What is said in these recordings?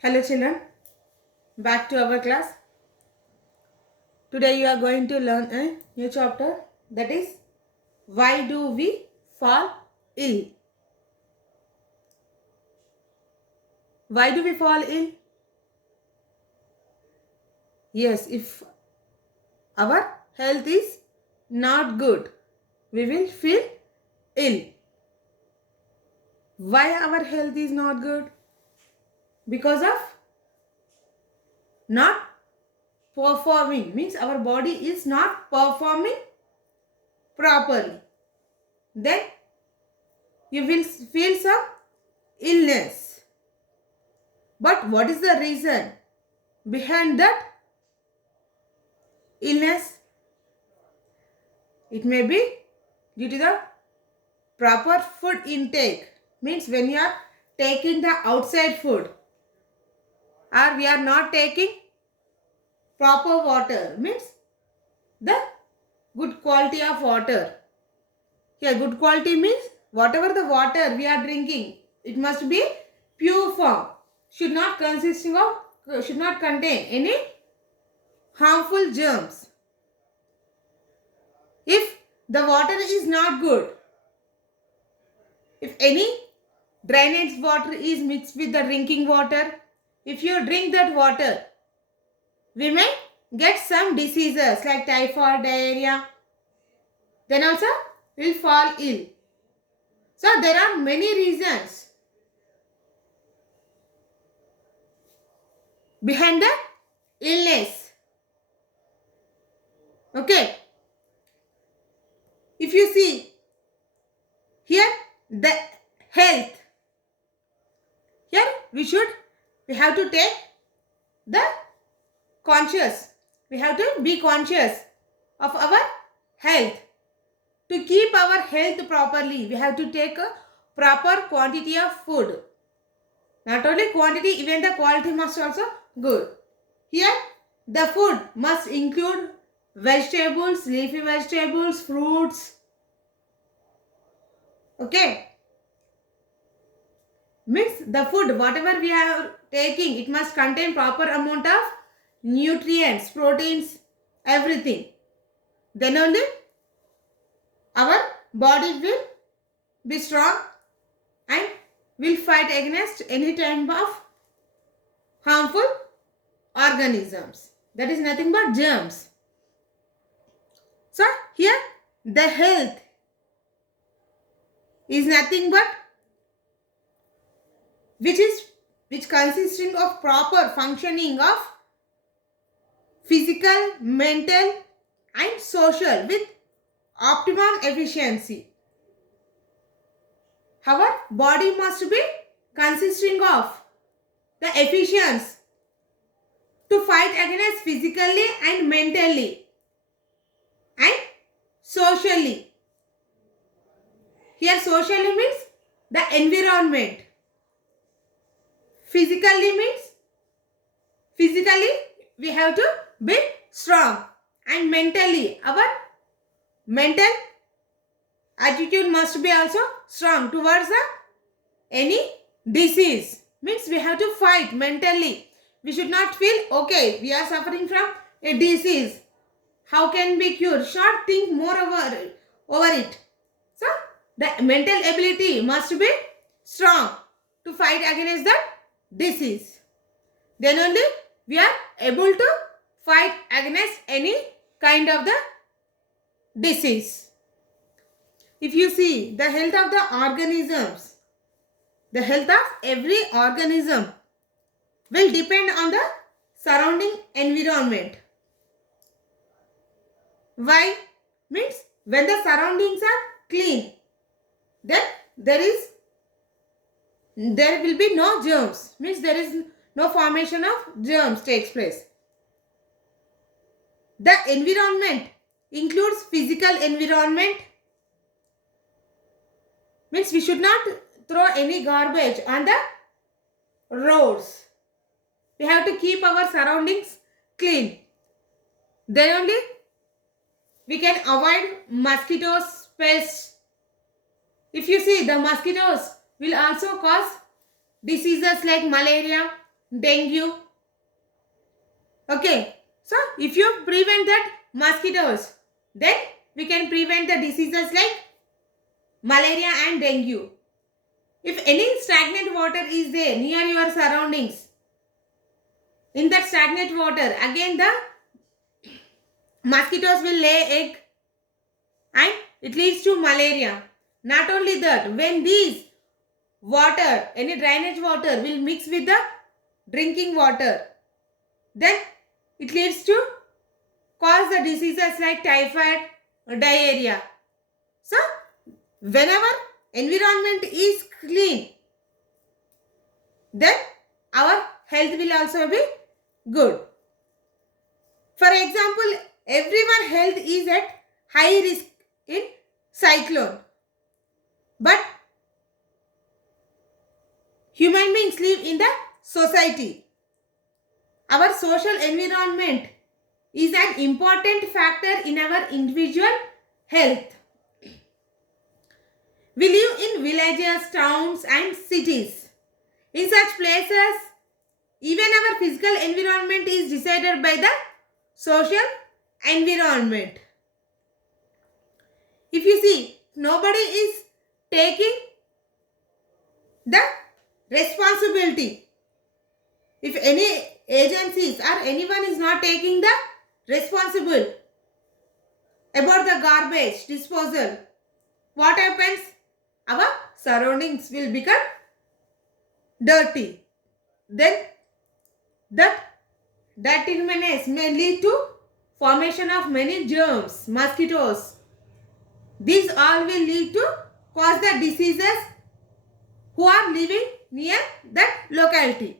Hello children, back to our class. Today you are going to learn a new chapter, that is why do we fall ill? Why do we fall ill? Yes, if our health is not good, we will feel ill. Why our health is not good? Because of not performing, means our body is not performing properly. Then you will feel some illness. But what is the reason behind that illness? It may be due to the proper food intake, means when you are taking the outside food, or we are not taking proper water, means the good quality of water. Here good quality means whatever the water we are drinking, it must be pure form, should not contain any harmful germs. If the water is not good, if any drainage water is mixed with the drinking water, if you drink that water, we may get some diseases like typhoid, diarrhea. Then also we will fall ill. So there are many reasons behind the illness. Okay. If you see here the health, here we have to take the conscious. We have to be conscious of our health. To keep our health properly, we have to take a proper quantity of food. Not only quantity, even the quality must also good. Here, the food must include vegetables, leafy vegetables, fruits. Okay. Means the food, whatever we are taking, it must contain proper amount of nutrients, proteins, everything. Then only our body will be strong and will fight against any type of harmful organisms. That is nothing but germs. So here the health is nothing but which consisting of proper functioning of physical, mental and social with optimum efficiency. Our body must be consisting of the efficiency to fight against physically and mentally and socially. Here socially means the environment. Physically means physically we have to be strong, and mentally our mental attitude must be also strong towards any disease. Means we have to fight mentally. We should not feel okay, we are suffering from a disease, how can be cured, should not think more over it. So the mental ability must be strong to fight against that disease. Then only we are able to fight against any kind of the disease. If you see the health of the organisms, the health of every organism will depend on the surrounding environment. Why? Means when the surroundings are clean, then there will be no germs. Means there is no formation of germs takes place. The environment includes physical environment. Means we should not throw any garbage on the roads. We have to keep our surroundings clean. Then only we can avoid mosquitoes, pests. If you see, the mosquitoes will also cause diseases like malaria, dengue. Okay, so if you prevent that mosquitoes, then we can prevent the diseases like malaria and dengue. If any stagnant water is there near your surroundings, in that stagnant water, again the mosquitoes will lay egg and it leads to malaria. Not only that, when these water, any drainage water will mix with the drinking water, then it leads to cause the diseases like typhoid or diarrhea. So, whenever environment is clean, then our health will also be good. For example, everyone health is at high risk in cyclone. But human beings live in the society. Our social environment is an important factor in our individual health. We live in villages, towns and cities. In such places, even our physical environment is decided by the social environment. If you see, nobody is taking the responsibility. If any agencies or anyone is not taking the responsible about the garbage disposal, what happens? Our surroundings will become dirty. Then that dirtiness may lead to formation of many germs, mosquitoes. These all will lead to cause the diseases who are living near that locality.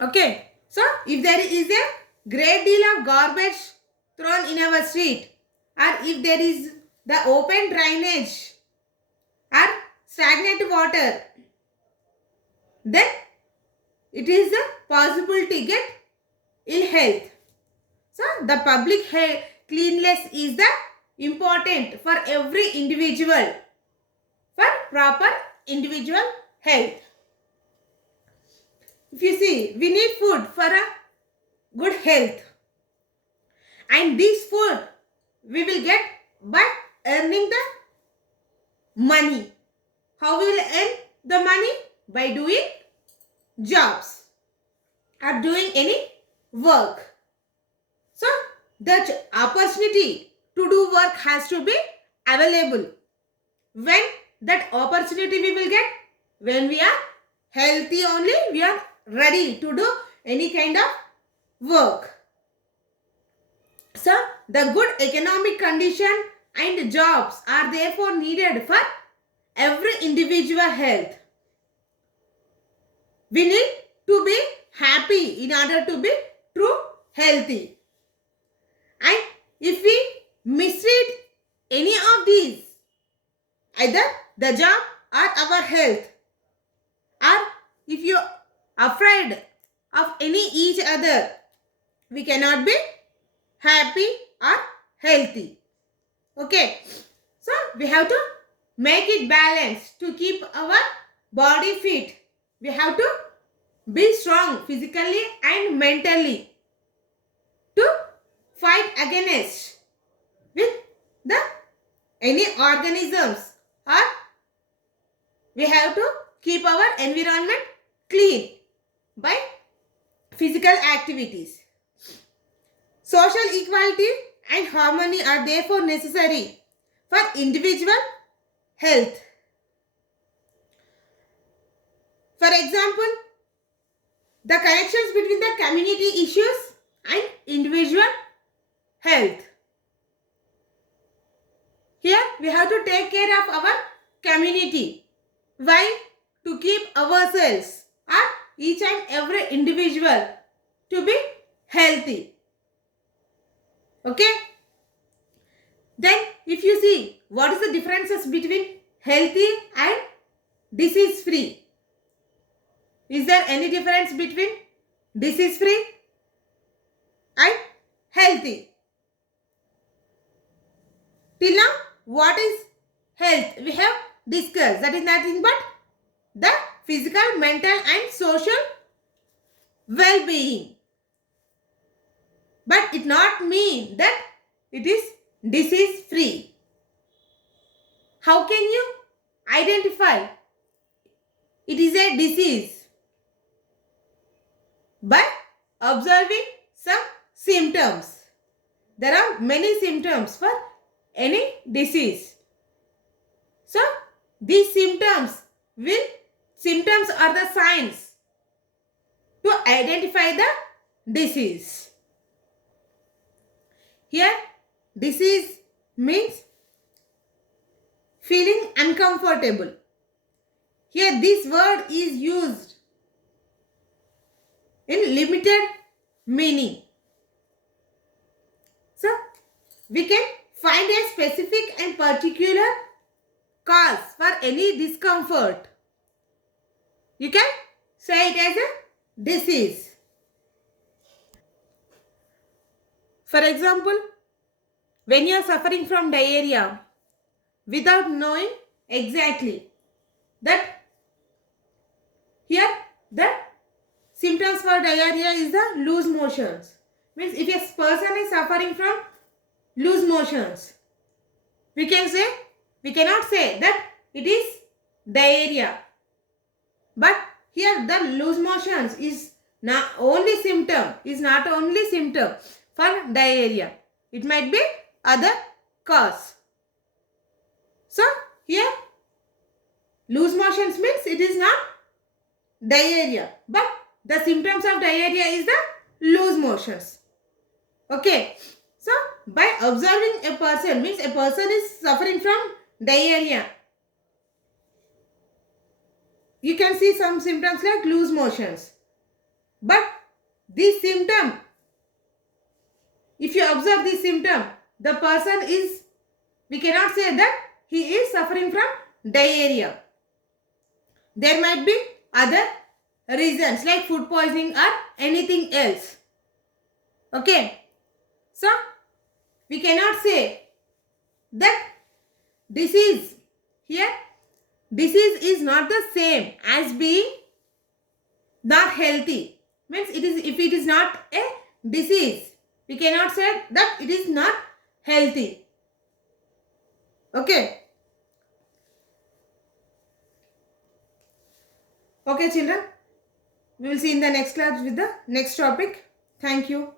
Okay, so if there is a great deal of garbage thrown in our street, or if there is the open drainage or stagnant water, then it is possible to get ill health. So the public health cleanliness is the important for every individual for proper individual health. If you see, we need food for a good health, and this food we will get by earning the money. How we will earn the money? By doing jobs or doing any work. So that opportunity to do work has to be available. When that opportunity we will get? When we are healthy only, we are ready to do any kind of work. So the good economic condition and jobs are therefore needed for every individual health. We need to be happy in order to be true healthy. And if we mistreat any of these, either the job or our health, or if you are afraid of any each other, we cannot be happy or healthy. Okay, so we have to make it balanced to keep our body fit. We have to be strong physically and mentally to fight against with the any organisms, or we have to keep our environment clean by physical activities. Social equality and harmony are therefore necessary for individual health. For example, the connections between the community issues and individual health. Here we have to take care of our community. Why? To keep ourselves or each and every individual to be healthy. Okay? Then if you see, what is the differences between healthy and disease free? Is there any difference between disease free and healthy? Till now, what is health? We have discussed. That is nothing but the physical, mental and social well-being. But it not mean that it is disease free. How can you identify it is a disease? By observing some symptoms. There are many symptoms for any disease. So these symptoms are the signs to identify the disease. Here disease means feeling uncomfortable. Here this word is used in limited meaning. So we can find a specific and particular cause for any discomfort. You can say it as a disease. For example, when you are suffering from diarrhea without knowing exactly that here the symptoms for diarrhea is the loose motions. Means if a person is suffering from loose motions, we cannot say that it is diarrhea. But here the loose motions is not only symptom for diarrhea. It might be other cause. So here loose motions means it is not diarrhea, but the symptoms of diarrhea is the loose motions. Okay. So by observing a person means a person is suffering from diarrhea. You can see some symptoms like loose motions. But this symptom, if you observe this symptom, the person is, we cannot say that he is suffering from diarrhea. There might be other reasons like food poisoning or anything else. Okay. So we cannot say that disease is not the same as being not healthy. Means it is, if it is not a disease, we cannot say that it is not healthy. Okay. Okay children, we will see in the next class with the next topic. Thank you.